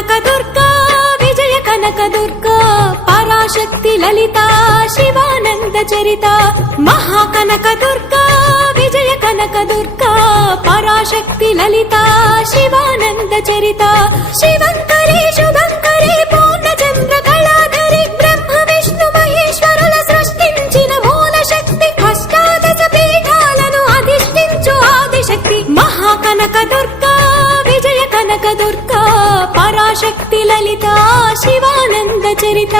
కనక దుర్గా విజయ కనక దుర్గా పరాశక్తి లలిత శివానంద చరిత మహాకనక దుర్గా విజయ కనక దుర్గా పరాశక్తి లలిత శివానంద చరిత శివంకరి శుభంకరి పూర్ణచంద్ర కళాధరి బ్రహ్మ విష్ణు మహేశ్వరుల సృష్టించిన మూల శక్తి అష్టాదశ పీఠాలను అధిష్ఠించు ఆదిశక్తి మహాకనక దుర్గా విజయ కనక దుర్గా పరాశక్తి లలిత శివానంద చరిత